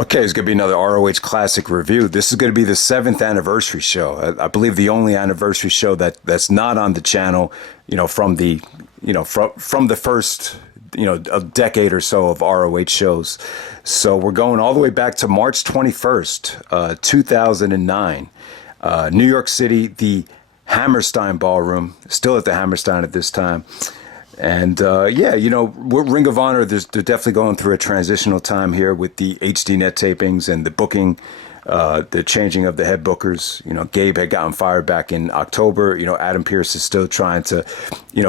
Okay, it's going to be another ROH Classic review. This is going to be the 7th anniversary show. I believe the only anniversary show that's not on the channel, from the, from the first, a decade or so of ROH shows. So we're going all the way back to March 21st, 2009. New York City, the Hammerstein Ballroom, still at the Hammerstein at this time. And Ring of Honor, they're definitely going through a transitional time here with the HD net tapings and the booking, the changing of the head bookers. Gabe had gotten fired back in October. Adam Pearce is still trying to,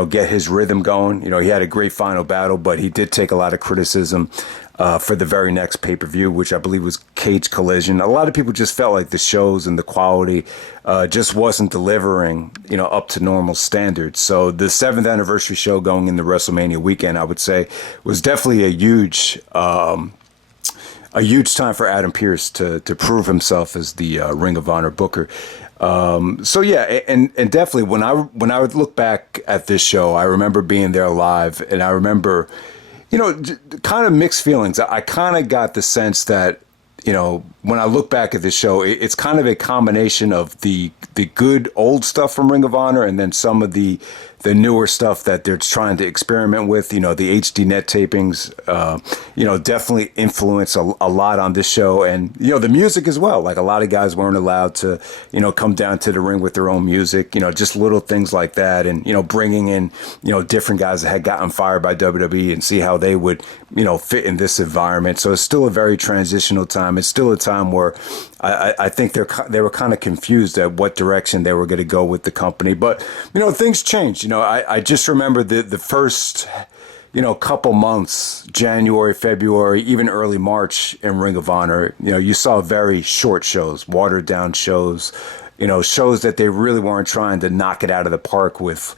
get his rhythm going. He had a great final battle, but he did take a lot of criticism for the very next pay-per-view, which I believe was Cage Collision. A lot of people just felt like the shows and the quality just wasn't delivering, up to normal standards. So the 7th anniversary show going into WrestleMania weekend, I would say, was definitely a huge time for Adam Pearce to prove himself as the Ring of Honor booker. And definitely when I would look back at this show, I remember being there live, and I remember, kind of mixed feelings. I kind of got the sense that, when I look back at this show, it's kind of a combination of the good old stuff from Ring of Honor and then some of the newer stuff that they're trying to experiment with. The HD net tapings, definitely influence a lot on this show. And, the music as well. Like, a lot of guys weren't allowed to, come down to the ring with their own music, just little things like that. And, bringing in, different guys that had gotten fired by WWE and see how they would, fit in this environment. So it's still a very transitional time. It's still a time where I think they were kind of confused at what direction they were going to go with the company. But, things changed. I just remember the first, couple months, January, February, even early March in Ring of Honor. You saw very short shows, watered down shows, shows that they really weren't trying to knock it out of the park with,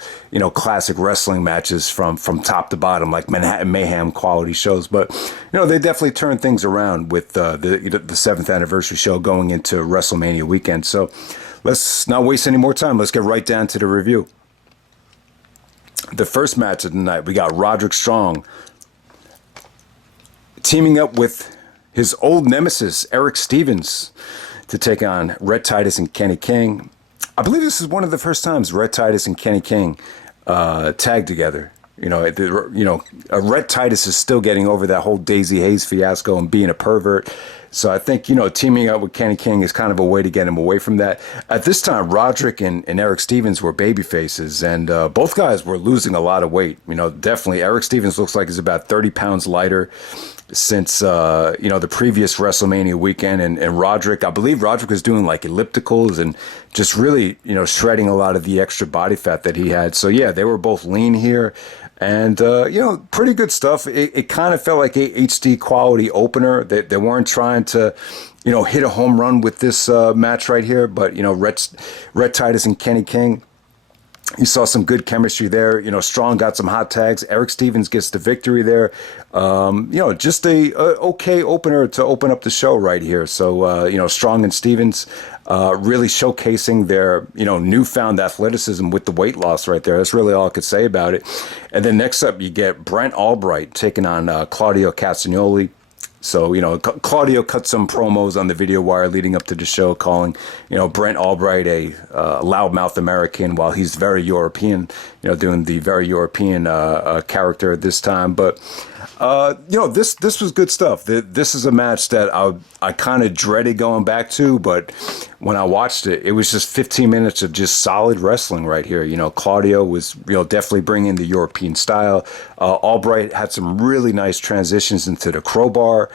classic wrestling matches from top to bottom, like Manhattan Mayhem quality shows. But, they definitely turned things around with the 7th anniversary show going into WrestleMania weekend. So let's not waste any more time. Let's get right down to the review. The first match of the night, we got Roderick Strong teaming up with his old nemesis, Erick Stevens, to take on Rhett, Titus, and Kenny King. I believe this is one of the first times Rhett, Titus, and Kenny King tagged together. Rhett Titus is still getting over that whole Daisy Hayes fiasco and being a pervert. So I think, teaming up with Kenny King is kind of a way to get him away from that. At this time, Roderick and Erick Stevens were baby faces, and both guys were losing a lot of weight. Definitely Erick Stevens looks like he's about 30 pounds lighter since, the previous WrestleMania weekend. And Roderick, I believe Roderick was doing like ellipticals and just really, shredding a lot of the extra body fat that he had. So yeah, they were both lean here. And, pretty good stuff. It kind of felt like a HD quality opener. They weren't trying to, hit a home run with this match right here. But, Rhett Titus and Kenny King, you saw some good chemistry there. Strong got some hot tags. Erick Stevens gets the victory there. Just a okay opener to open up the show right here. So, Strong and Stevens really showcasing their, newfound athleticism with the weight loss right there. That's really all I could say about it. And then next up, you get Brent Albright taking on Claudio Castagnoli. So, Claudio cut some promos on the video wire leading up to the show, calling, Brent Albright a loudmouth American, while he's very European, doing the very European character at this time. But, this was good stuff. This is a match that I kind of dreaded going back to, but when I watched it, it was just 15 minutes of just solid wrestling right here. Claudio was, definitely bringing the European style. Albright had some really nice transitions into the crowbar,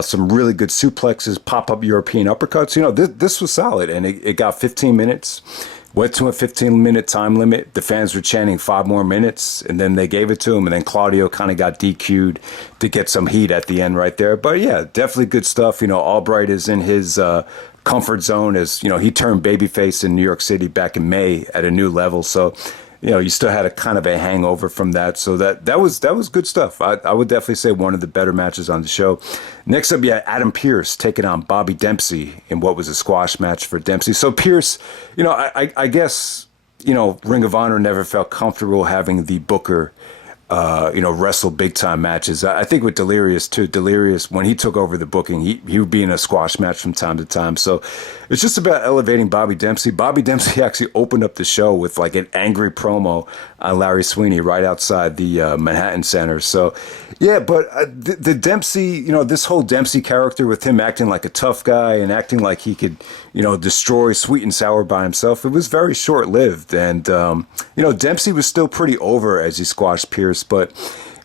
some really good suplexes, pop-up European uppercuts. This was solid, and it got 15 minutes. Went to a 15-minute time limit. The fans were chanting 5 more minutes, and then they gave it to him, and then Claudio kind of got DQ'd to get some heat at the end right there. But yeah, definitely good stuff. Albright is in his comfort zone as, he turned babyface in New York City back in May at a new level. So, you still had a kind of a hangover from that. So that was good stuff. I would definitely say one of the better matches on the show. Next up, Adam Pearce taking on Bobby Dempsey in what was a squash match for Dempsey. So Pearce, I guess, Ring of Honor never felt comfortable having the booker wrestle big time matches. I think with Delirious too. Delirious, when he took over the booking, he would be in a squash match from time to time. So it's just about elevating Bobby Dempsey. Bobby Dempsey actually opened up the show with like an angry promo on Larry Sweeney right outside the Manhattan Center. So yeah, but the Dempsey, this whole Dempsey character with him acting like a tough guy and acting like he could, destroy Sweet and Sour by himself, it was very short lived. And Dempsey was still pretty over as he squashed Pearce. But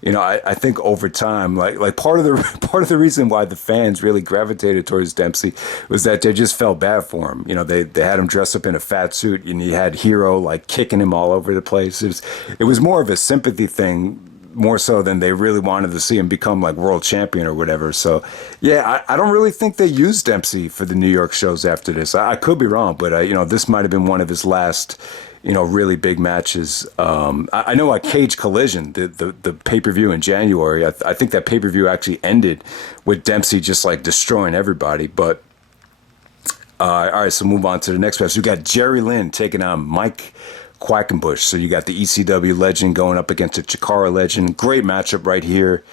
I think over time, like part of the reason why the fans really gravitated towards Dempsey was that they just felt bad for him. They had him dressed up in a fat suit, and you had Hero like kicking him all over the place. It was more of a sympathy thing, more so than they really wanted to see him become like world champion or whatever. So yeah, I don't really think they used Dempsey for the New York shows after this. I could be wrong, but this might have been one of his last really big matches. I know at Cage Collision, the pay-per-view in January, I think that pay-per-view actually ended with Dempsey just like destroying everybody. But all right, so move on to the next match. We got Jerry Lynn taking on Mike Quackenbush. So you got the ECW legend going up against the Chikara legend. Great matchup right here.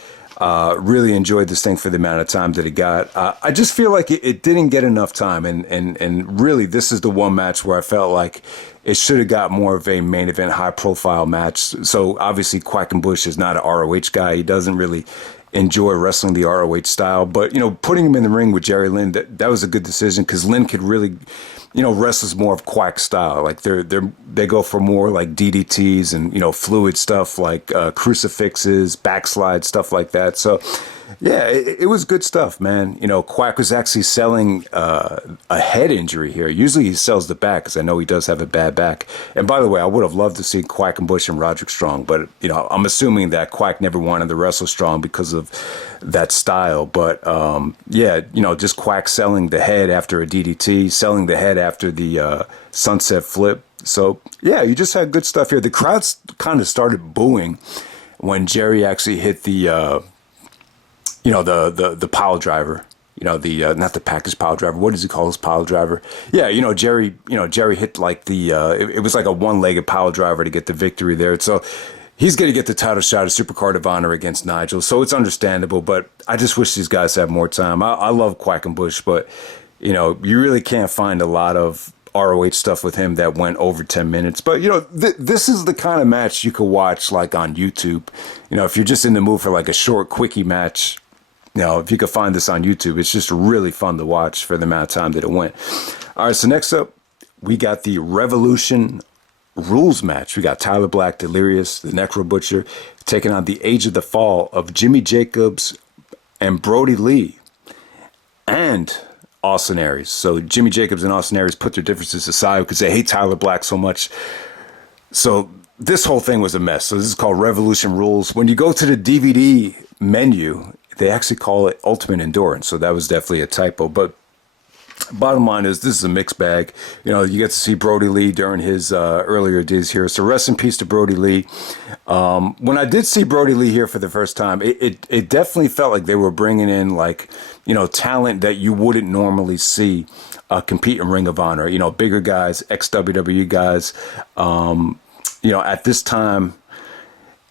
Really enjoyed this thing for the amount of time that it got. I just feel like it didn't get enough time, and really this is the one match where I felt like it should have got more of a main event, high profile match. So obviously Quackenbush is not an ROH guy. He doesn't really enjoy wrestling the ROH style, but putting him in the ring with Jerry Lynn, that was a good decision because Lynn could really wrestles more of Quack style. Like they go for more like DDTs and fluid stuff like crucifixes, backslide, stuff like that. So yeah, it was good stuff, man. Quack was actually selling a head injury here. Usually he sells the back because I know he does have a bad back. And by the way, I would have loved to see Quackenbush and Roderick Strong, but I'm assuming that Quack never wanted to wrestle Strong because of that style. But yeah, just Quack selling the head after a DDT, selling the head after the sunset flip. So yeah, you just had good stuff here. The crowd kind of started booing when Jerry actually hit the the pile driver, not the package pile driver. What does he call his pile driver? Yeah, Jerry hit like it was like a one-legged pile driver to get the victory there. So he's going to get the title shot of Supercard of Honor against Nigel. So it's understandable, but I just wish these guys had more time. I love Quackenbush, but you really can't find a lot of ROH stuff with him that went over 10 minutes. But, this is the kind of match you could watch like on YouTube. If you're just in the mood for like a short, quickie match, if you could find this on YouTube, it's just really fun to watch for the amount of time that it went. All right, so next up, we got the Revolution Rules match. We got Tyler Black, Delirious, the Necro Butcher, taking on the Age of the Fall of Jimmy Jacobs and Brodie Lee and Austin Aries. So Jimmy Jacobs and Austin Aries put their differences aside because they hate Tyler Black so much. So this whole thing was a mess. So this is called Revolution Rules. When you go to the DVD menu, they actually call it Ultimate Endurance. So that was definitely a typo. But bottom line is this is a mixed bag. You get to see Brodie Lee during his earlier days here. So rest in peace to Brodie Lee. When I did see Brodie Lee here for the first time, it definitely felt like they were bringing in like, talent that you wouldn't normally see compete in Ring of Honor. Bigger guys, ex-WWE guys. At this time,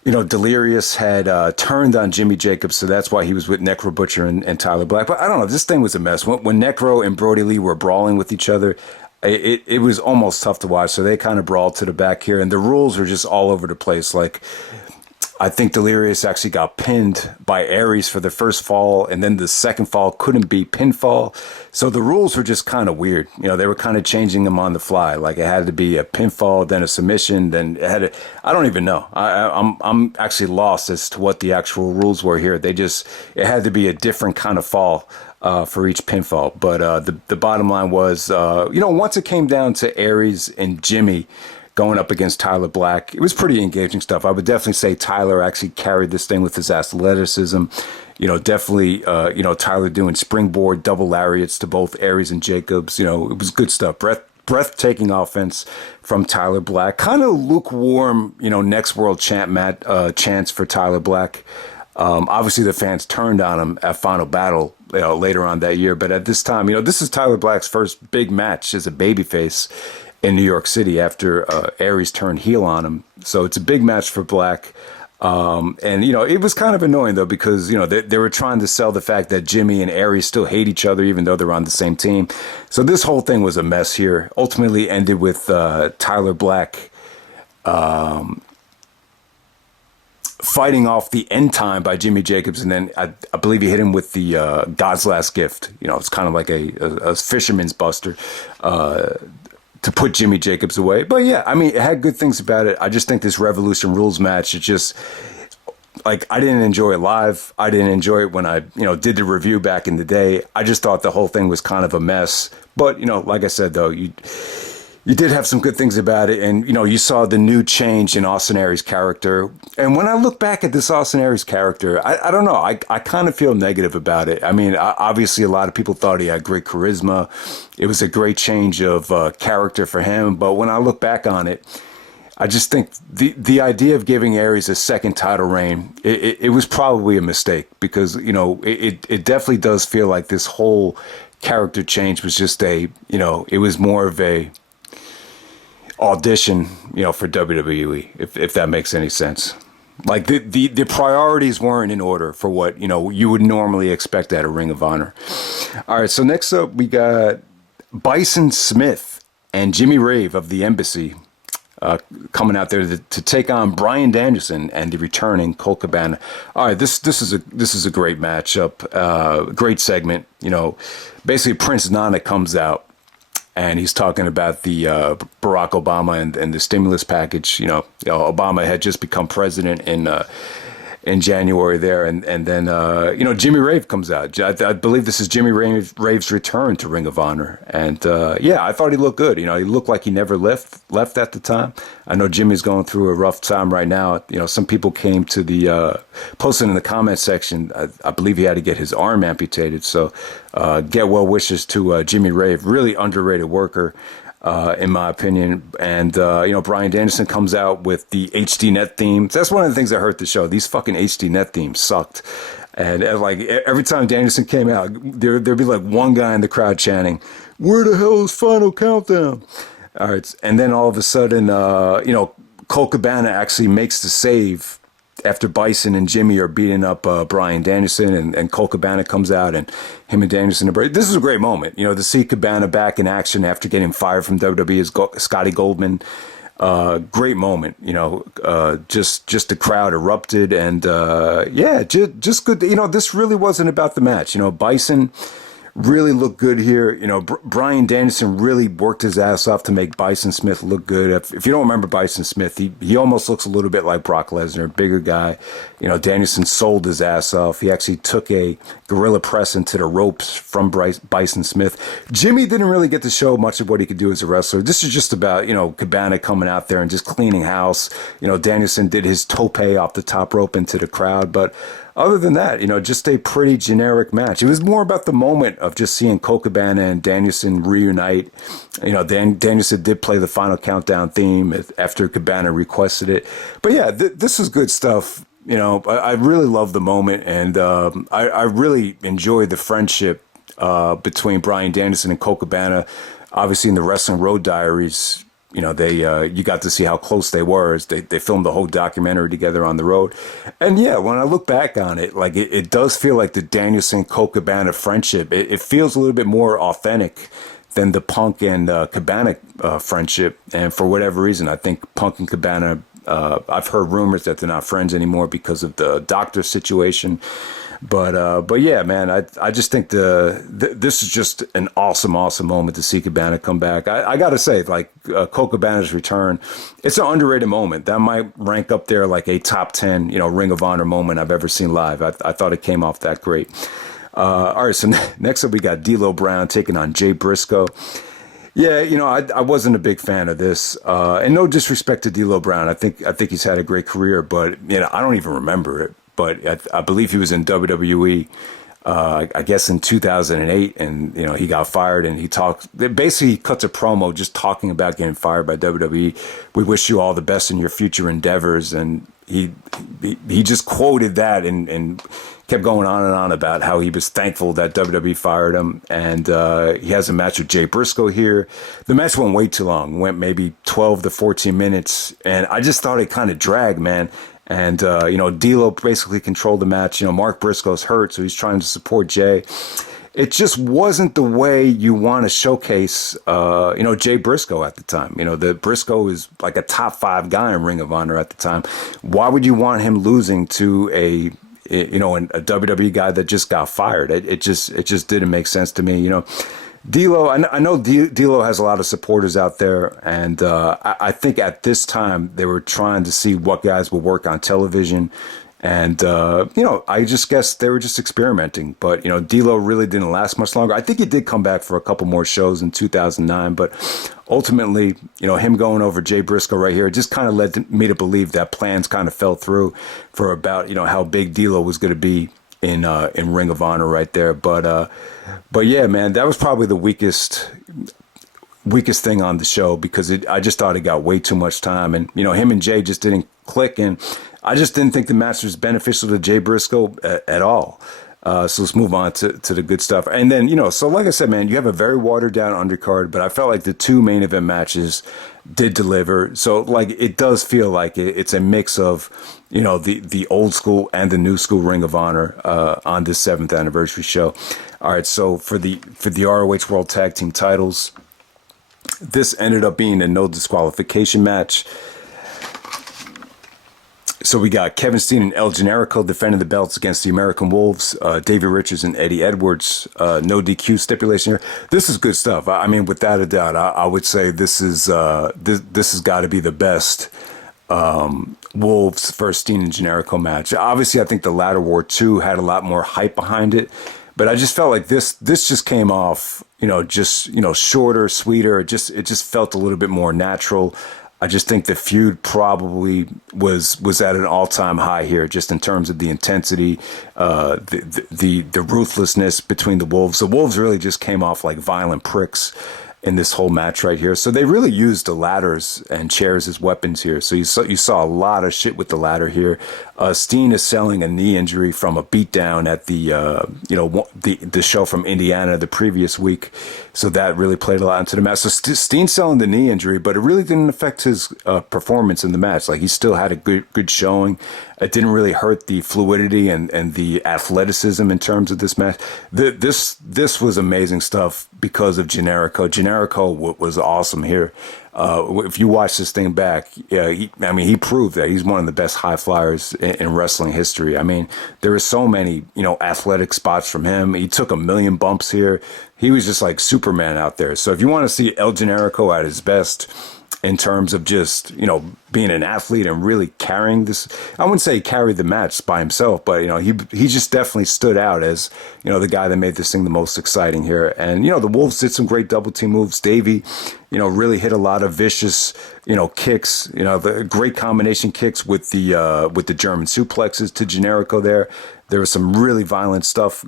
Delirious had turned on Jimmy Jacobs, so that's why he was with Necro Butcher and Tyler Black. But I don't know, this thing was a mess. When Necro and Brodie Lee were brawling with each other, it was almost tough to watch. So they kind of brawled to the back here, and the rules were just all over the place. Like, I think Delirious actually got pinned by Aries for the first fall, and then the second fall couldn't be pinfall. So the rules were just kind of weird. They were kind of changing them on the fly. Like it had to be a pinfall, then a submission, then it had to, I don't even know. I'm actually lost as to what the actual rules were here. It had to be a different kind of fall for each pinfall. But the bottom line was, once it came down to Aries and Jimmy going up against Tyler Black, it was pretty engaging stuff. I would definitely say Tyler actually carried this thing with his athleticism. Definitely, Tyler doing springboard double lariats to both Aries and Jacobs. It was good stuff. Breathtaking offense from Tyler Black. Kind of lukewarm, next world chance for Tyler Black. Obviously, the fans turned on him at Final Battle later on that year. But at this time, this is Tyler Black's first big match as a babyface in New York City after Aries turned heel on him. So it's a big match for Black. And, you know, it was kind of annoying, though, because, you know, they were trying to sell the fact that Jimmy and Aries still hate each other, even though they're on the same team. So this whole thing was a mess here. Ultimately ended with Tyler Black fighting off the end time by Jimmy Jacobs. And then I believe he hit him with the God's Last Gift. You know, it's kind of like a fisherman's buster. To put Jimmy Jacobs away. But yeah, I mean, it had good things about it. I just think this Revolution Rules match, it just, like, I didn't enjoy it live. I didn't enjoy it when I, you know, did the review back in the day. I just thought the whole thing was kind of a mess. But, you know, like I said, though, you did have some good things about it. And, you know, you saw the new change in Austin Aries' character. And when I look back at this Austin Aries character, I don't know. I kind of feel negative about it. I mean, obviously, a lot of people thought he had great charisma. It was a great change of character for him. But when I look back on it, I just think the idea of giving Aries a second title reign, it was probably a mistake because, you know, it definitely does feel like this whole character change was just it was more of a audition, you know, for WWE, if that makes any sense. Like the priorities weren't in order for what, you know, you would normally expect at a Ring of Honor. All right, so next up we got Bison Smith and Jimmy Rave of the Embassy coming out there to take on Bryan Danielson and the returning Colt Cabana. All right, this is a great matchup, great segment. You know, basically Prince Nana comes out. And he's talking about the Barack Obama and the stimulus package. You know, Obama had just become president in January there, and then you know, Jimmy Rave comes out. I believe this is Jimmy Rave's return to Ring of Honor, and yeah, I thought he looked good. You know, he looked like he never left at the time. I know Jimmy's going through a rough time right now. You know, some people came to the posting in the comment section. I believe he had to get his arm amputated. So get well wishes to Jimmy Rave, really underrated worker. In my opinion. And, you know, Bryan Danielson comes out with the HD Net theme. That's one of the things that hurt the show. These fucking HD Net themes sucked. And like every time Danielson came out, there'd be like one guy in the crowd chanting, "Where the hell is Final Countdown?" All right. And then all of a sudden, you know, Colt Cabana actually makes the save after Bison and Jimmy are beating up Bryan Danielson, and Colt Cabana comes out, and him and Danielson. This is a great moment, you know, to see Cabana back in action after getting fired from WWE as Scotty Goldman. Great moment, you know. Just the crowd erupted, and yeah, just good. You know, this really wasn't about the match. You know, Bison really looked good here. You know, Bryan Danielson really worked his ass off to make Bison Smith look good. If you don't remember Bison Smith, he almost looks a little bit like Brock Lesnar, bigger guy. You know, Danielson sold his ass off. He actually took a gorilla press into the ropes from Bison Smith. Jimmy didn't really get to show much of what he could do as a wrestler. This is just about, you know, Cabana coming out there and just cleaning house. You know, Danielson did his tope off the top rope into the crowd, but other than that, you know, just a pretty generic match. It was more about the moment of just seeing Colt Cabana and Danielson reunite. You know, Danielson did play the Final Countdown theme after Cabana requested it. But yeah, this is good stuff. You know, I really love the moment, and I really enjoyed the friendship between Bryan Danielson and Colt Cabana. Obviously, in the Wrestling Road Diaries, you know, you got to see how close they were as they filmed the whole documentary together on the road. And yeah, when I look back on it, like it does feel like the Danielson Colt Cabana friendship. It feels a little bit more authentic than the Punk and Cabana friendship. And for whatever reason, I think Punk and Cabana, I've heard rumors that they're not friends anymore because of the doctor situation. But yeah, man, I just think this is just an awesome moment to see Cabana come back. I got to say, like, Colt Cabana's return, it's an underrated moment. That might rank up there like a top 10, you know, Ring of Honor moment I've ever seen live. I thought it came off that great. All right, so next up we got D'Lo Brown taking on Jay Briscoe. Yeah, you know, I wasn't a big fan of this, and no disrespect to D'Lo Brown. I think he's had a great career, but you know, I don't even remember it. But I believe he was in WWE, I guess in 2008, and you know, he got fired, and he cuts a promo just talking about getting fired by WWE. We wish you all the best in your future endeavors, and he just quoted that and kept going on and on about how he was thankful that WWE fired him. And he has a match with Jay Briscoe here. The match went way too long, went maybe 12 to 14 minutes, and I just thought it kind of dragged, man. And, D'Lo basically controlled the match. Mark Briscoe's hurt, so he's trying to support Jay. It just wasn't the way you want to showcase, Jay Briscoe at the time. The Briscoe is like a top 5 guy in Ring of Honor at the time. Why would you want him losing to a WWE guy that just got fired? It just didn't make sense to me. D'Lo, I know D'Lo has a lot of supporters out there, and I think at this time they were trying to see what guys will work on television. And, I just guess they were just experimenting. But, D'Lo really didn't last much longer. I think he did come back for a couple more shows in 2009. But ultimately, him going over Jay Briscoe right here, it just kind of led me to believe that plans kind of fell through for about, how big D'Lo was going to be in Ring of Honor right there. But yeah, man, that was probably the weakest thing on the show, because I just thought it got way too much time. And, him and Jay just didn't click. And I just didn't think the match was beneficial to Jay Briscoe at all. So let's move on to the good stuff. And then, so like I said, man, you have a very watered down undercard, but I felt like the 2 main event matches did deliver. So like, it does feel like it's a mix of, the old school and the new school Ring of Honor on this 7th anniversary show. All right. So for the ROH World Tag Team titles, this ended up being a no disqualification match. So we got Kevin Steen and El Generico defending the belts against the American Wolves, Davey Richards and Eddie Edwards. No DQ stipulation here. This is good stuff. I mean, without a doubt, I would say this is this has got to be the best Wolves versus Steen and Generico match. Obviously, I think the Ladder War 2 had a lot more hype behind it, but I just felt like this just came off, shorter, sweeter. It just felt a little bit more natural. I just think the feud probably was at an all-time high here, just in terms of the intensity, the ruthlessness between the Wolves. The Wolves really just came off like violent pricks in this whole match right here. So they really used the ladders and chairs as weapons here. So you saw a lot of shit with the ladder here. Steen is selling a knee injury from a beatdown at the show from Indiana the previous week. So that really played a lot into the match. So Steen's selling the knee injury, but it really didn't affect his performance in the match. Like, he still had a good showing. It didn't really hurt the fluidity and the athleticism in terms of this match. This was amazing stuff because of Generico. Generico was awesome here. If you watch this thing back, he proved that he's one of the best high flyers in wrestling history. I mean, there were so many, athletic spots from him. He took 1 million bumps here. He was just like Superman out there. So if you want to see El Generico at his best in terms of just, being an athlete and really carrying this, I wouldn't say he carried the match by himself, but, he just definitely stood out as, the guy that made this thing the most exciting here. And, the Wolves did some great double team moves. Davey, really hit a lot of vicious, kicks, the great combination kicks with the German suplexes to Generico there. There was some really violent stuff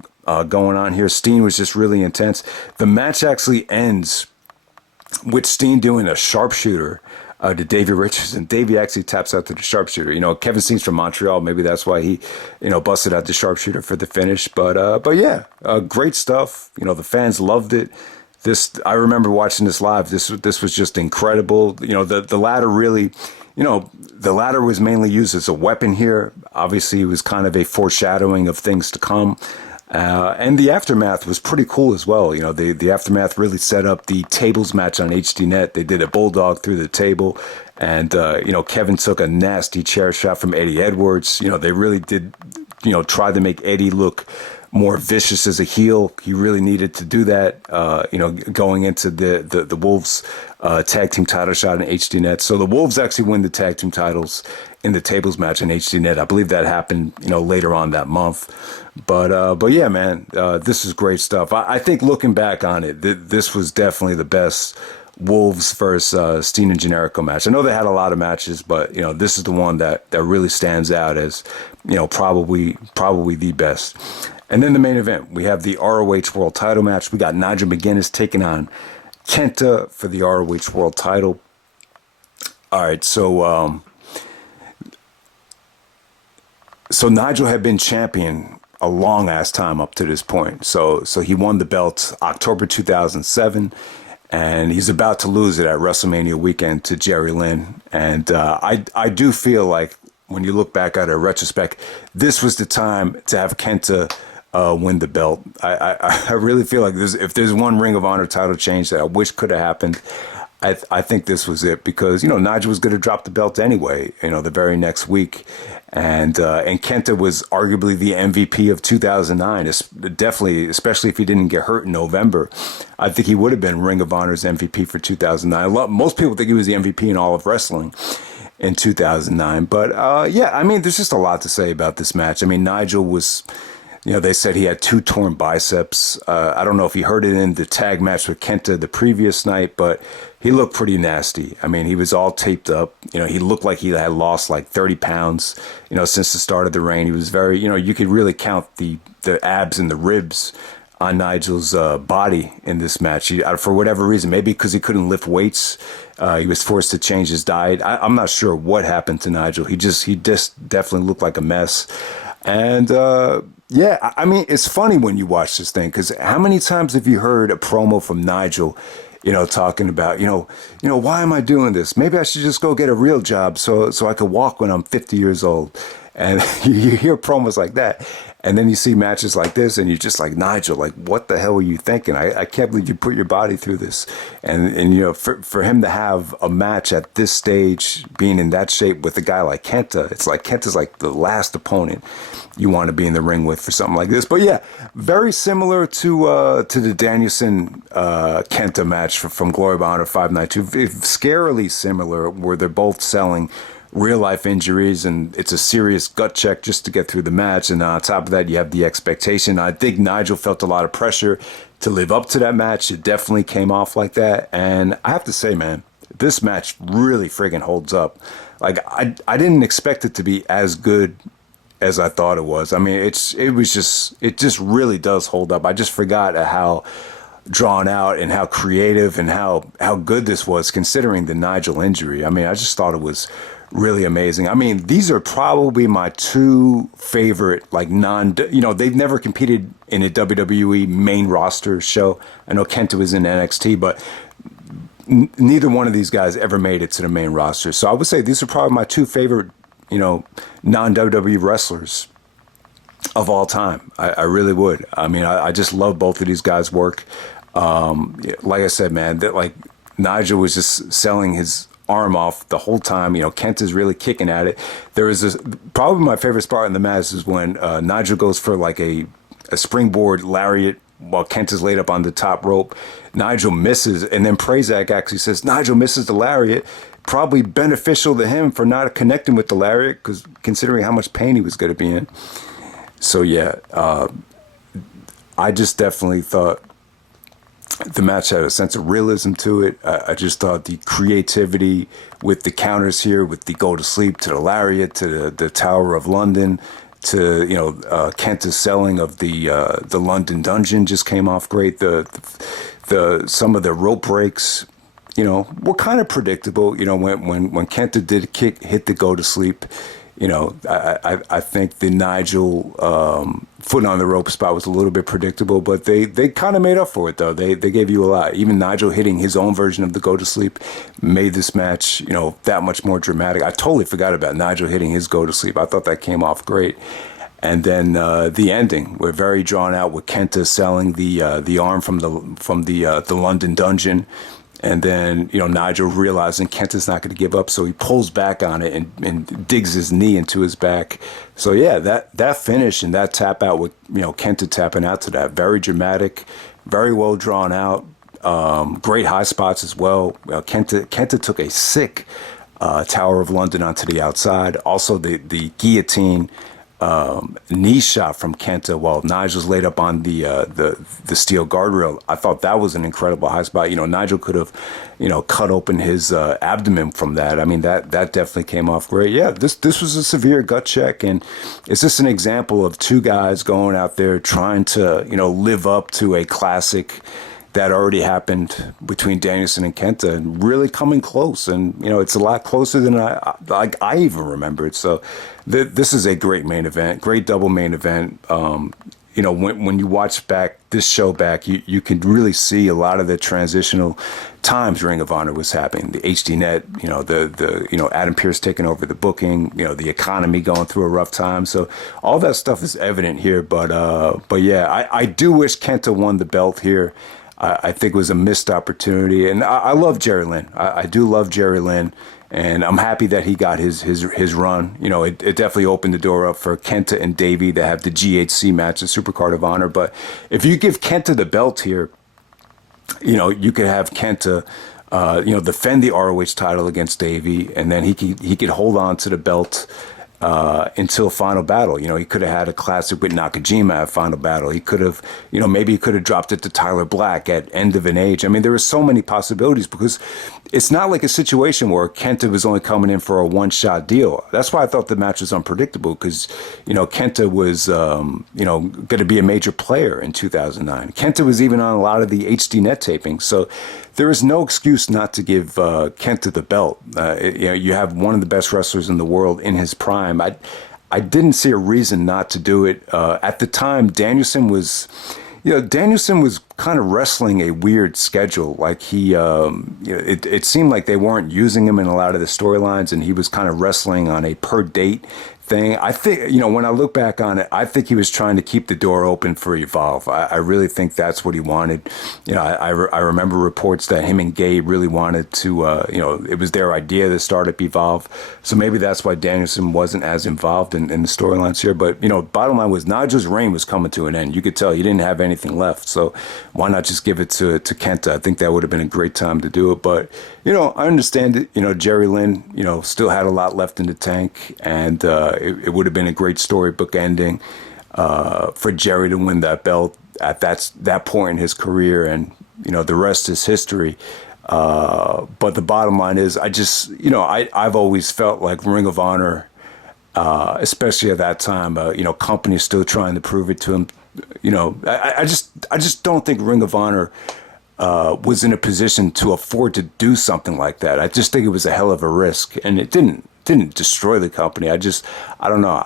going on here. Steen was just really intense. The match actually ends with Steen doing a sharpshooter to Davey Richards, and Davey actually taps out to the sharpshooter. Kevin Steen's from Montreal. Maybe that's why he, busted out the sharpshooter for the finish. But yeah, great stuff. The fans loved it. I remember watching this live. This was just incredible. The ladder really, the ladder was mainly used as a weapon here. Obviously, it was kind of a foreshadowing of things to come. And the aftermath was pretty cool as well. The aftermath really set up the tables match on HDNet. They did a bulldog through the table, and Kevin took a nasty chair shot from Eddie Edwards. They really did, try to make Eddie look more vicious as a heel. He really needed to do that, going into the Wolves tag team title shot in HDNet. So the Wolves actually win the tag team titles in the tables match in HDNet. I believe that happened, later on that month. But yeah, man, this is great stuff. I think looking back on it, this was definitely the best Wolves versus Steen and Generico match. I know they had a lot of matches, but this is the one that really stands out as probably the best. And then the main event, we have the ROH World Title match. We got Nigel McGuinness taking on KENTA for the ROH World Title. All right, so Nigel had been champion a long ass time up to this point. So he won the belt October 2007, and he's about to lose it at WrestleMania weekend to Jerry Lynn. And I do feel like when you look back at it in retrospect, this was the time to have Kenta win the belt. I really feel like if there's one Ring of Honor title change that I wish could have happened, I think this was it, because, Nigel was going to drop the belt anyway, the very next week. And Kenta was arguably the MVP of 2009. It's definitely, especially if he didn't get hurt in November. I think he would have been Ring of Honor's MVP for 2009. Most people think he was the MVP in all of wrestling in 2009. But there's just a lot to say about this match. I mean, Nigel was... they said he had 2 torn biceps. I don't know if he heard it in the tag match with Kenta the previous night, but he looked pretty nasty. I mean, he was all taped up. He looked like he had lost like 30 pounds, since the start of the reign. He was very, you could really count the abs and the ribs on Nigel's body in this match. For whatever reason, maybe because he couldn't lift weights, he was forced to change his diet. I'm not sure what happened to Nigel. He just definitely looked like a mess. And, I mean, it's funny when you watch this thing, because how many times have you heard a promo from Nigel, talking about, why am I doing this? Maybe I should just go get a real job so I could walk when I'm 50 years old. And you hear promos like that. And then you see matches like this, and you're just like, Nigel, like, what the hell were you thinking? I can't believe you put your body through this. And for him to have a match at this stage, being in that shape with a guy like Kenta, it's like Kenta's like the last opponent you want to be in the ring with for something like this. But yeah, very similar to the Danielson Kenta match from Glory by Honor 592. Scarily similar, where they're both selling real life injuries, and it's a serious gut check just to get through the match. And on top of that, you have the expectation. I think Nigel felt a lot of pressure to live up to that match. It definitely came off like that. And I have to say, man, this match really friggin' holds up. Like, I didn't expect it to be as good as I thought it was. I mean, it just really does hold up. I just forgot how drawn out and how creative and how good this was, considering the Nigel injury. I mean, I just thought it was really amazing. I mean, these are probably my 2 favorite, like, they've never competed in a WWE main roster show. I know Kenta was in NXT, but neither one of these guys ever made it to the main roster. So I would say these are probably my 2 favorite, non-WWE wrestlers of all time. I really would. I mean, I just love both of these guys' work. Like I said, man, that, like, Nigel was just selling his arm off the whole time. Kenta's really kicking at it. There is probably my favorite spot in the match is when Nigel goes for like a springboard lariat while Kenta's laid up on the top rope. Nigel misses, and then Prazak actually says Nigel misses the lariat. Probably beneficial to him for not connecting with the lariat, because considering how much pain he was going to be in. So yeah, I just definitely thought the match had a sense of realism to it. I just thought the creativity with the counters here, with the go to sleep to the lariat to the Tower of London to Kenta's selling of the London Dungeon just came off great. The some of the rope breaks, were kind of predictable. When Kenta did hit the go to sleep. I think the Nigel foot on the rope spot was a little bit predictable, but they kind of made up for it, though. They gave you a lot. Even Nigel hitting his own version of the go to sleep made this match, that much more dramatic. I totally forgot about Nigel hitting his go to sleep. I thought that came off great. And then the ending, we're very drawn out with Kenta selling the arm from the London Dungeon. And then, Nigel realizing Kenta's not going to give up, so he pulls back on it and digs his knee into his back. So, yeah, that finish and that tap out with, Kenta tapping out to that, very dramatic, very well drawn out, great high spots as well. Kenta took a sick Tower of London onto the outside. Also, the guillotine knee shot from Kenta while Nigel's laid up on the steel guardrail. I thought that was an incredible high spot. Nigel could have, cut open his abdomen from that. I mean, that definitely came off great. Yeah, this was a severe gut check, and it's just an example of 2 guys going out there trying to, live up to a classic that already happened between Danielson and Kenta, and really coming close. And, it's a lot closer than I even remembered. So this is a great main event, great double main event. when you watch back this show back, you can really see a lot of the transitional times Ring of Honor was happening. The HDNet, the Adam Pearce taking over the booking, the economy going through a rough time. So all that stuff is evident here. But yeah, I do wish KENTA won the belt here. I think it was a missed opportunity. And I love Jerry Lynn. I do love Jerry Lynn. And I'm happy that he got his run. It definitely opened the door up for KENTA and Davey to have the GHC match, the Supercard of Honor. But if you give KENTA the belt here, you could have KENTA, defend the ROH title against Davey, and then he could hold on to the belt until Final Battle. He could have had a classic with Nakajima at Final Battle. He could have, maybe he could have dropped it to Tyler Black at End of an Age. I mean, there were so many possibilities because it's not like a situation where KENTA was only coming in for a one-shot deal. That's why I thought the match was unpredictable because, KENTA was, going to be a major player in 2009. KENTA was even on a lot of the HDNet tapings. So there is no excuse not to give KENTA the belt. You have one of the best wrestlers in the world in his prime. I didn't see a reason not to do it. At the time, Danielson was kind of wrestling a weird schedule. Like it seemed like they weren't using him in a lot of the storylines, and he was kind of wrestling on a per date thing. I think, when I look back on it, I think he was trying to keep the door open for Evolve. I really think that's what he wanted. I remember reports that him and Gabe really wanted to, it was their idea to start up Evolve. So maybe that's why Danielson wasn't as involved in the storylines here. But, bottom line was Nigel's reign was coming to an end. You could tell he didn't have anything left. So why not just give it to KENTA? I think that would have been a great time to do it. But, I understand it. Jerry Lynn, still had a lot left in the tank. And it would have been a great storybook ending for Jerry to win that belt at that point in his career. And, the rest is history. But the bottom line is, I've always felt like Ring of Honor, especially at that time, companies still trying to prove it to him. I just don't think Ring of Honor was in a position to afford to do something like that. I just think it was a hell of a risk, and it didn't destroy the company. I don't know.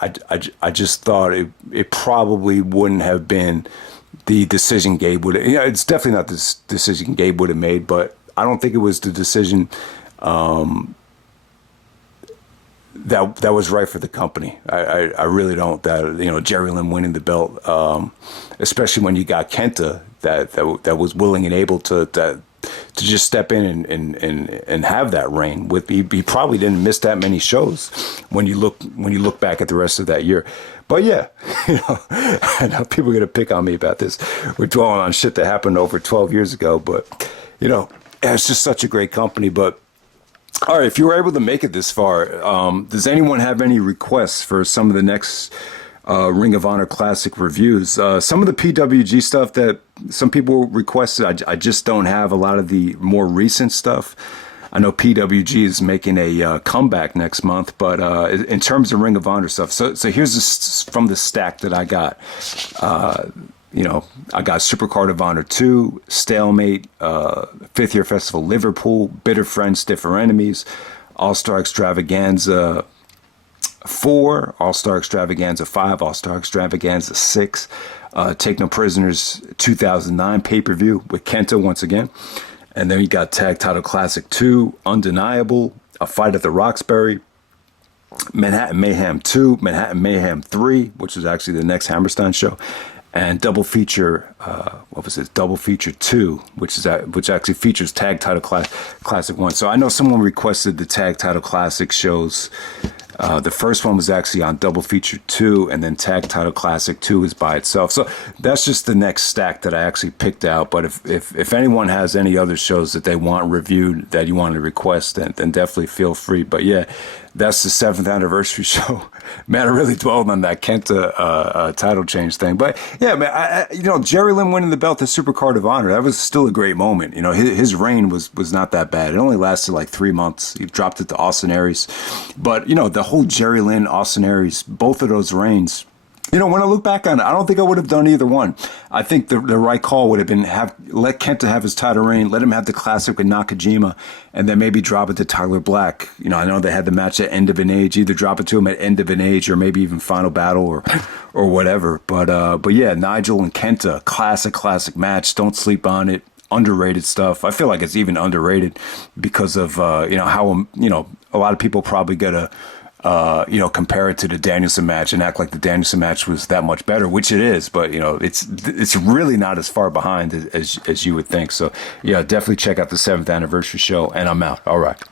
I just thought it probably wouldn't have been the decision Gabe would have. It's definitely not the decision Gabe would have made, but I don't think it was the decision that was right for the company. I really don't. That Jerry Lynn winning the belt, especially when you got KENTA that was willing and able to just step in and have that reign. He probably didn't miss that many shows when you look back at the rest of that year. But yeah, I know people are gonna pick on me about this. We're dwelling on shit that happened over 12 years ago, but it's just such a great company. But all right, if you were able to make it this far, does anyone have any requests for some of the next Ring of Honor Classic reviews? Some of the PWG stuff that some people requested, I just don't have a lot of the more recent stuff. I know PWG is making a comeback next month, but in terms of Ring of Honor stuff, so here's from the stack that I got. I got Supercard of Honor 2, Stalemate, Fifth Year Festival Liverpool, Bitter Friends, Stiffer Enemies, All-Star Extravaganza 4, All-Star Extravaganza 5, All-Star Extravaganza 6, Take No Prisoners 2009 pay-per-view with KENTA once again. And then we got Tag Title Classic 2, Undeniable, A Fight at the Roxbury, Manhattan Mayhem 2, Manhattan Mayhem 3, which is actually the next Hammerstein show, and double feature, Double feature 2, which actually features Tag Title Classic 1. So I know someone requested the Tag Title Classic shows. The first one was actually on Double Feature 2, and then Tag Title Classic 2 is by itself. So that's just the next stack that I actually picked out. But if anyone has any other shows that they want reviewed that you want to request, then definitely feel free. But yeah, that's the 7th anniversary show. Man, I really dwelled on that KENTA title change thing. But yeah, man, Jerry Lynn winning the belt at Supercard of Honor, that was still a great moment. His reign was not that bad. It only lasted like 3 months. He dropped it to Austin Aries. But, the whole Jerry Lynn, Austin Aries, both of those reigns, When I look back on it, I don't think I would have done either one. I think the right call would have been let Kenta have his title reign, let him have the classic with Nakajima, and then maybe drop it to Tyler Black. I know they had the match at End of an Age. Either drop it to him at End of an Age or maybe even Final Battle or whatever. But yeah, Nigel and Kenta, classic match. Don't sleep on it. Underrated stuff. I feel like it's even underrated because of how a lot of people probably gonna compare it to the Danielson match and act like the Danielson match was that much better, which it is, but it's really not as far behind as you would think. So yeah, definitely check out the 7th anniversary show, and I'm out. All right.